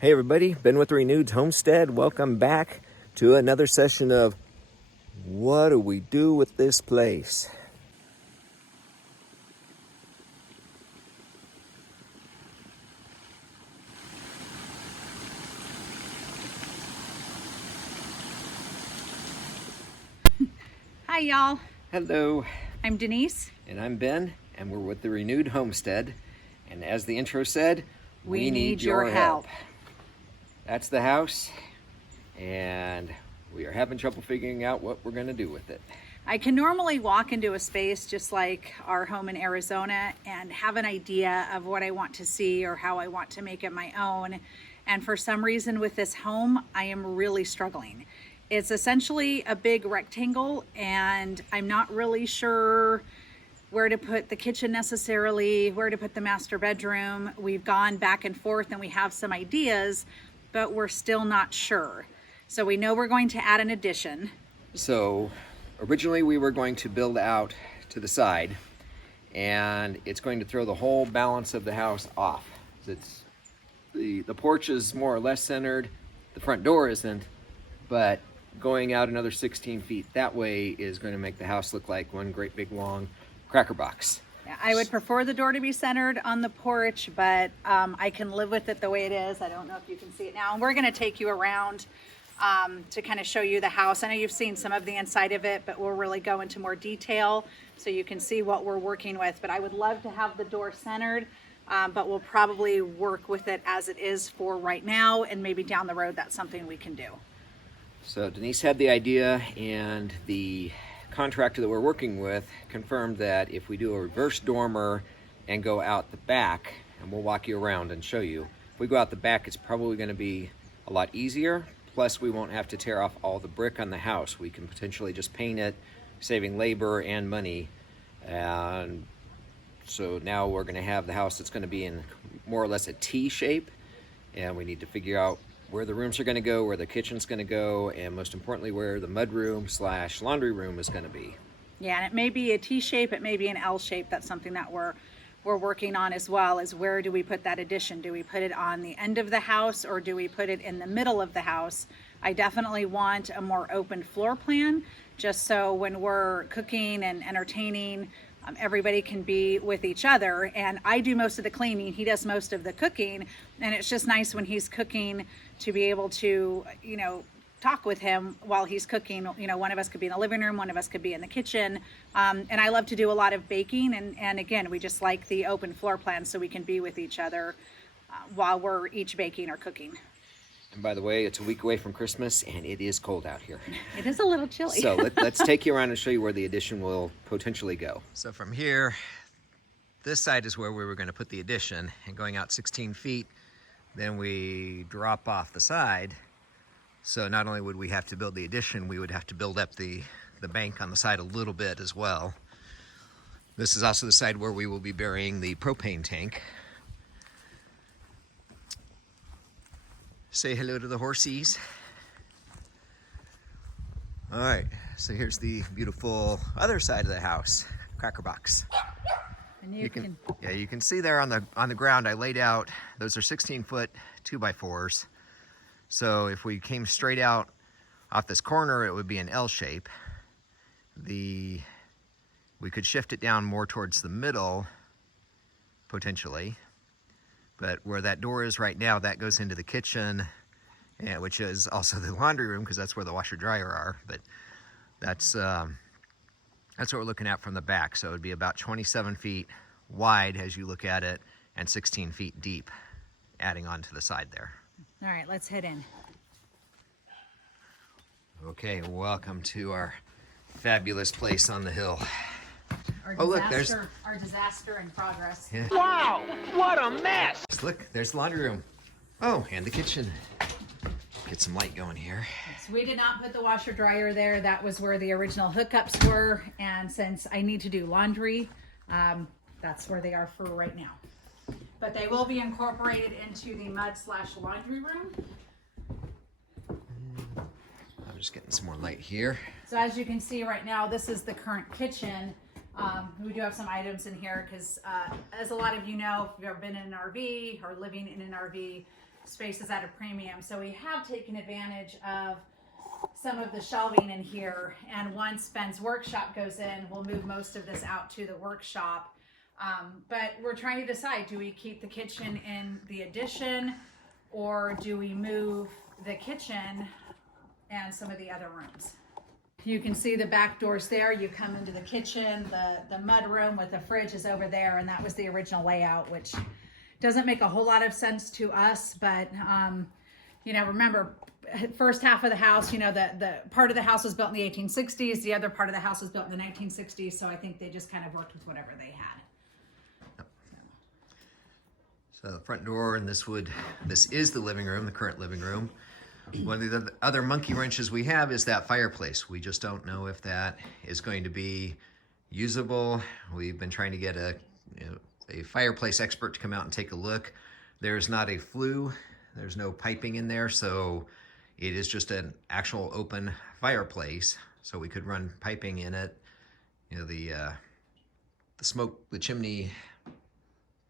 Hey everybody, Ben with Renewed Homestead. Welcome back to another session of What Do We Do With This Place? Hi y'all, Hello, I'm Denise. and I'm Ben, and we're with the Renewed Homestead. And as the intro said, We need your help. That's the house, and we are having trouble figuring out what we're going to do with it. I can normally walk into a space just like our home in Arizona and have an idea of what I want to see or how I want to make it my own. And for some reason with this home, I am really struggling. It's essentially a big rectangle and I'm not really sure where to put the kitchen necessarily, where to put the master bedroom. We've gone back and forth and we have some ideas, but we're still not sure. So we know we're going to add an addition. So originally we were going to build out to the side, and it's going to throw the whole balance of the house off. It's the porch is more or less centered, the front door isn't, but going out another 16 feet that way is going to make the house look like one great big long cracker box. Yeah, I would prefer the door to be centered on the porch, but I can live with it the way it is. I don't know if you can see it now. And we're going to take you around to kind of show you the house. I know you've seen some of the inside of it, but we'll really go into more detail so you can see what we're working with. But I would love to have the door centered, but we'll probably work with it as it is for right now, and maybe down the road that's something we can do. So Denise had the idea, and the contractor that we're working with confirmed that if we do a reverse dormer and go out the back, and we'll walk you around and show you, if we go out the back, it's probably going to be a lot easier. Plus, we won't have to tear off all the brick on the house. We can potentially just paint it, saving labor and money. And so now we're going to have the house that's going to be in more or less a T shape, and we need to figure out where the rooms are going to go, where the kitchen's going to go, and most importantly, where the mudroom / laundry room is going to be. Yeah, and it may be a T shape, it may be an L shape. That's something that we're working on as well, is where do we put that addition? Do we put it on the end of the house or do we put it in the middle of the house? I definitely want a more open floor plan, just so when we're cooking and entertaining, everybody can be with each other. And I do most of the cleaning, he does most of the cooking, and it's just nice when he's cooking to be able to, talk with him while he's cooking. One of us could be in the living room, one of us could be in the kitchen. And I love to do a lot of baking. And again, we just like the open floor plan so we can be with each other while we're each baking or cooking. And by the way, it's a week away from Christmas, and it is cold out here. It is a little chilly. So let's take you around and show you where the addition will potentially go. So from here, this side is where we were going to put the addition, and going out 16 feet, then we drop off the side. So not only would we have to build the addition, we would have to build up the bank on the side a little bit as well. This is also the side where we will be burying the propane tank. Say hello to the horsies. All right, so here's the beautiful other side of the house, cracker box. And you can see there on the ground I laid out, those are 16-foot 2x4s. So if we came straight out off this corner, it would be an L shape. We could shift it down more towards the middle, potentially. But where that door is right now, that goes into the kitchen, which is also the laundry room, because that's where the washer dryer are. But that's what we're looking at from the back. So it would be about 27 feet wide as you look at it, and 16 feet deep, adding on to the side there. All right, let's head in. Okay, welcome to our fabulous place on the hill. Our disaster in progress. Yeah. Wow, what a mess! Look, there's the laundry room. Oh, and the kitchen. Get some light going here. So we did not put the washer dryer there. That was where the original hookups were. And since I need to do laundry, that's where they are for right now. But they will be incorporated into the mud/laundry room. I'm just getting some more light here. So as you can see right now, this is the current kitchen. We do have some items in here because as a lot of you know, if you've ever been in an RV or living in an RV, space is at a premium. So we have taken advantage of some of the shelving in here. And once Ben's workshop goes in, we'll move most of this out to the workshop. But we're trying to decide, do we keep the kitchen in the addition, or do we move the kitchen and some of the other rooms? You can see the back doors there. You come into the kitchen, the mud room with the fridge is over there, and that was the original layout, which doesn't make a whole lot of sense to us, but you know, remember, first half of the house, you know, the part of the house was built in the 1860s, the other part of the house was built in the 1960s, so I think they just kind of worked with whatever they had. So the front door, and this is the living room, the current living room. One of the other monkey wrenches we have is that fireplace. We just don't know if that is going to be usable. We've been trying to get a fireplace expert to come out and take a look. There's not a flue, there's no piping in there, so it is just an actual open fireplace. So we could run piping in it. You know, the chimney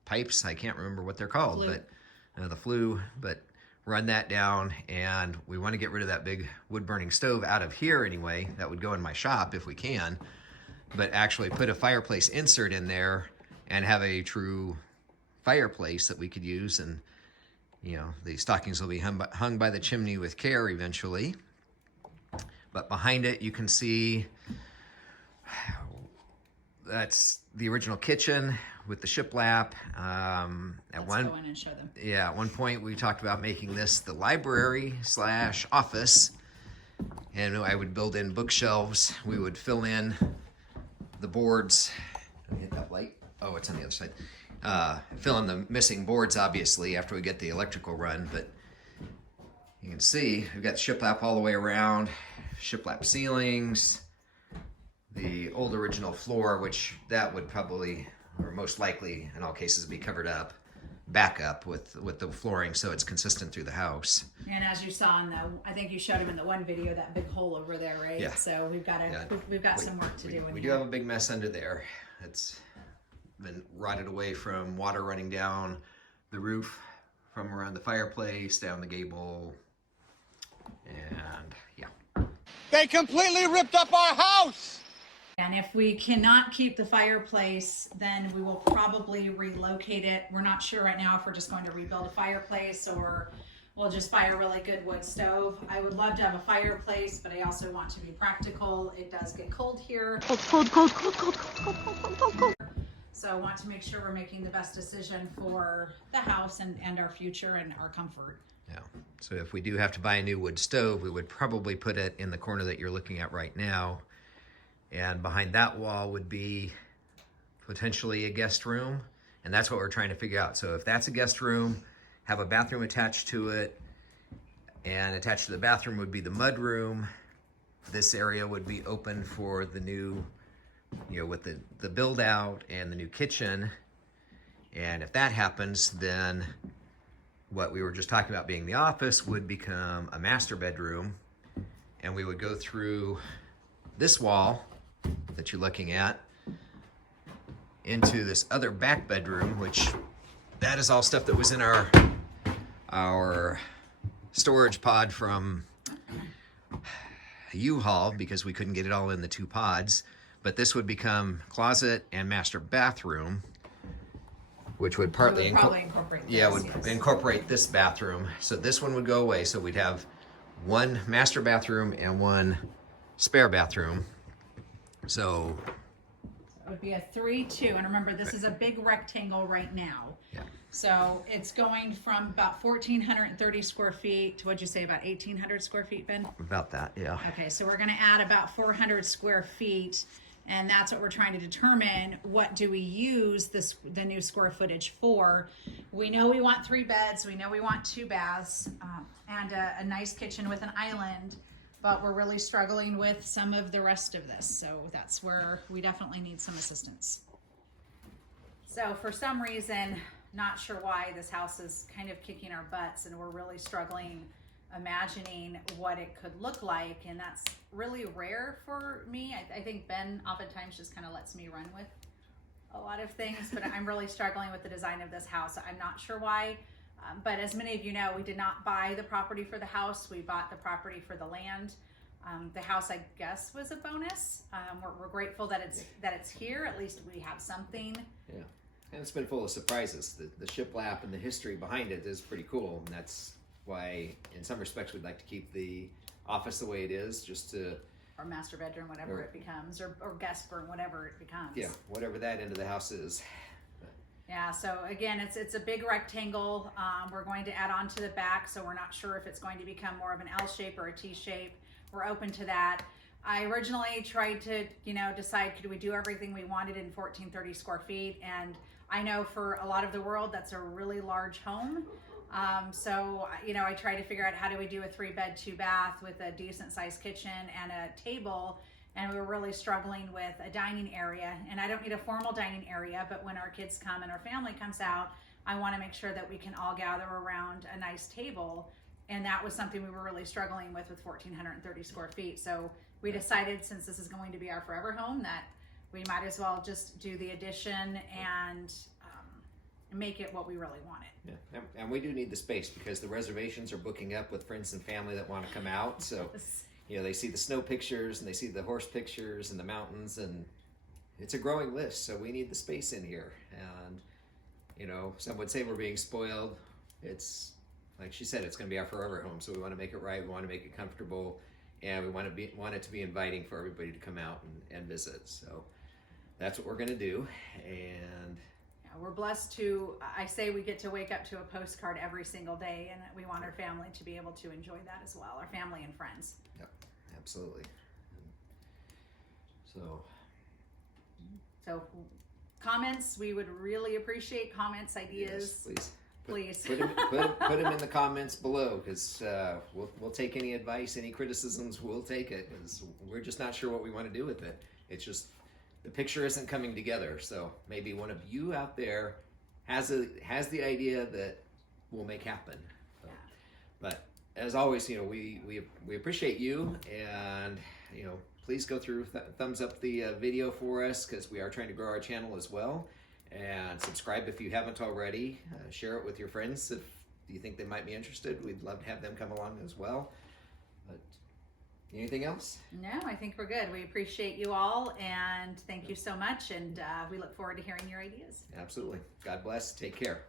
pipes, I can't remember what they're called, Flue. but the flue, but run that down, and we want to get rid of that big wood burning stove out of here anyway. That would go in my shop if we can, but actually put a fireplace insert in there and have a true fireplace that we could use. And you know, the stockings will be hung by the chimney with care eventually. But behind it, you can see that's the original kitchen with the shiplap. Let's go in and show them. Yeah, at one point we talked about making this the library / office, and I would build in bookshelves. We would fill in the boards. Let me hit that light. Oh, it's on the other side. Fill in the missing boards, obviously, after we get the electrical run, but you can see we've got shiplap all the way around, shiplap ceilings, the old original floor, which that would probably, or most likely in all cases, be covered up, back up with the flooring so it's consistent through the house. And as you saw in I think you showed him in the one video, that big hole over there, right? Yeah. So we've got some work to do. We do have a big mess under there. It's been rotted away from water running down the roof from around the fireplace, down the gable, and yeah. They completely ripped up our house! And if we cannot keep the fireplace, then we will probably relocate it. We're not sure right now if we're just going to rebuild a fireplace or we'll just buy a really good wood stove. I would love to have a fireplace, but I also want to be practical. It does get cold here. Cold. So I want to make sure we're making the best decision for the house and our future and our comfort. Yeah. So if we do have to buy a new wood stove, we would probably put it in the corner that you're looking at right now. And behind that wall would be potentially a guest room. And that's what we're trying to figure out. So if that's a guest room, have a bathroom attached to it, and attached to the bathroom would be the mud room. This area would be open for the new, you know, with the build out and the new kitchen. And if that happens, then what we were just talking about being the office would become a master bedroom. And we would go through this wall that you're looking at into this other back bedroom, which that is all stuff that was in our storage pod from a U-Haul because we couldn't get it all in the 2 pods. But this would become closet and master bathroom, which would partly incorporate this, yes. Incorporate this bathroom. So this one would go away. So we'd have one master bathroom and one spare bathroom. So it would be a 3-2, and remember this is a big rectangle right now. yeah. So it's going from about 1,430 square feet to, what'd you say, about 1,800 square feet, Ben? About that, yeah. Okay, so we're going to add about 400 square feet, and that's what we're trying to determine. What do we use the new square footage for? We know we want 3 beds. We know we want 2 baths and a nice kitchen with an island, but we're really struggling with some of the rest of this. So that's where we definitely need some assistance. So for some reason, not sure why, this house is kind of kicking our butts and we're really struggling imagining what it could look like. And that's really rare for me. I think Ben oftentimes just kind of lets me run with a lot of things, but I'm really struggling with the design of this house. I'm not sure why. But as many of you know, we did not buy the property for the house. We bought the property for the land. The house, I guess, was a bonus. We're grateful that it's here. At least we have something. Yeah, and it's been full of surprises. The shiplap and the history behind it is pretty cool, and that's why, in some respects, we'd like to keep the office the way it is, just to, Or master bedroom, whatever it becomes, or guest room, whatever it becomes. yeah, whatever that end of the house is. Yeah, so again, it's a big rectangle. We're going to add on to the back, so we're not sure if it's going to become more of an L shape or a T shape. We're open to that. I originally tried to, decide, could we do everything we wanted in 1430 square feet? And I know for a lot of the world, that's a really large home. So, I tried to figure out how do we do a 3-bed, 2-bath with a decent sized kitchen and a table. And we were really struggling with a dining area. And I don't need a formal dining area, but when our kids come and our family comes out, I want to make sure that we can all gather around a nice table. And that was something we were really struggling with 1,430 square feet. So we decided, since this is going to be our forever home, that we might as well just do the addition and make it what we really want it. Yeah, and we do need the space because the reservations are booking up with friends and family that want to come out. So, they see the snow pictures and they see the horse pictures and the mountains, and it's a growing list. So we need the space in here. And, some would say we're being spoiled. It's, like she said, it's going to be our forever home. So we want to make it right. We want to make it comfortable, and we want it to be inviting for everybody to come out and visit. So that's what we're going to do. And we're blessed to, I say we get to wake up to a postcard every single day, and we want our family to be able to enjoy that as well, our family and friends. Yep, absolutely. So comments, we would really appreciate comments, ideas. Yes, please. Please. Put them in the comments below, because we'll take any advice, any criticisms, we'll take it, because we're just not sure what we want to do with it. It's just, the picture isn't coming together. So maybe one of you out there has the idea that we'll make happen. So, but as always, we appreciate you, and please go through, thumbs up the video for us, because we are trying to grow our channel as well. And subscribe if you haven't already. Share it with your friends if you think they might be interested. We'd love to have them come along as well. But anything else? No, I think we're good. We appreciate you all, and thank you so much. And we look forward to hearing your ideas. Absolutely. God bless. Take care.